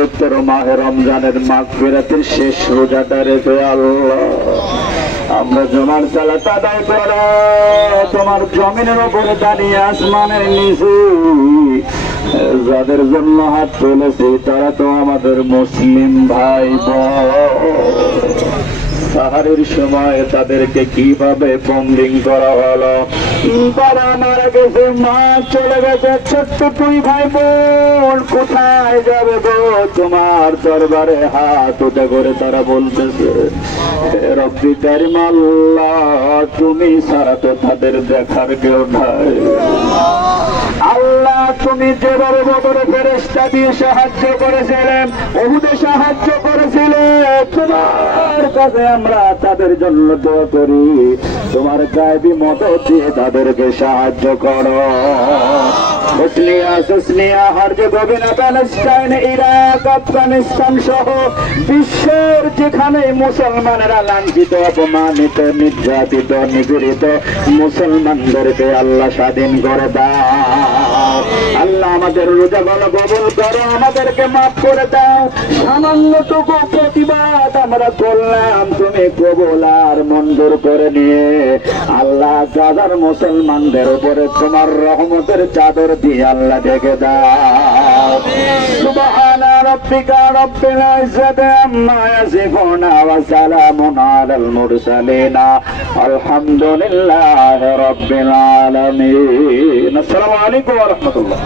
পবিত্র মাহে রমজানের মাগফিরাতের শেষ রোজাটা রেখে আল্লাহ আমরা জমার সালাত আদায় করে তোমার জমিনের উপরে দাঁড়িয়ে আসমানের নিচে যাদের জন্য হাত তুলেছি তারা তো আমাদের মুসলিম ভাই বোন। সাহারের সময় তাদেরকে কিভাবে বম্বিং করা হলো, বাবা মারা গেছে, মা চলে গেছে, ছোট্ট দুই ভাই বোন কোথায় যাবে গো? তোমার দরবারে হাত উঠে করে তারা বলতেছে, রব্বি কারিম আল্লাহ তুমি ছাড়া তো তাদের দেখার কেউ নাই। আল্লাহ তুমি যেভাবে বদরে ফেরেশতা দিয়ে সাহায্য করেছিলেন, উহুদে সাহায্য করেছিলে, তোমার কাছে আমরা তাদের জন্য দোয়া করি, তোমার গায়েবী মদদ দিয়ে তাদেরকে সাহায্য করো। বসনিয়া, সুসনিয়া, হার্জেগোভিনা, প্যালেস্টাইন, ইরাক, আফগানিস্তান সহ বিশ্বের যেখানে মুসলমানেরা লাঞ্ছিত, অপমানিত, নির্যাতিত, নিপীড়িত মুসলমানদেরকে আল্লাহ স্বাধীন করে দাও। আল্লাহ আমাদের রোজাগুলো কবুল করো, আমাদেরকে মাফ করে দাও। সামান্যটুকু প্রতিবাদ আমরা করলাম, তুমি কবুল আর মঞ্জুর করে নিয়ে আল্লাহ গাজার মুসলমানদের উপরে তোমার রহমতের চাদর দিয়ে আল্লাহ ঢেকে দাও। সুবহানা রাব্বিকা রাব্বিল ইজ্জাতি আম্মা ইয়াসিফুন ওয়া সালামুন আলাল মুরসালিন আলহামদুলিল্লাহি রাব্বিল আলামিন। আসসালামু আলাইকুম ওয়া রাহমাতুল্লাহ।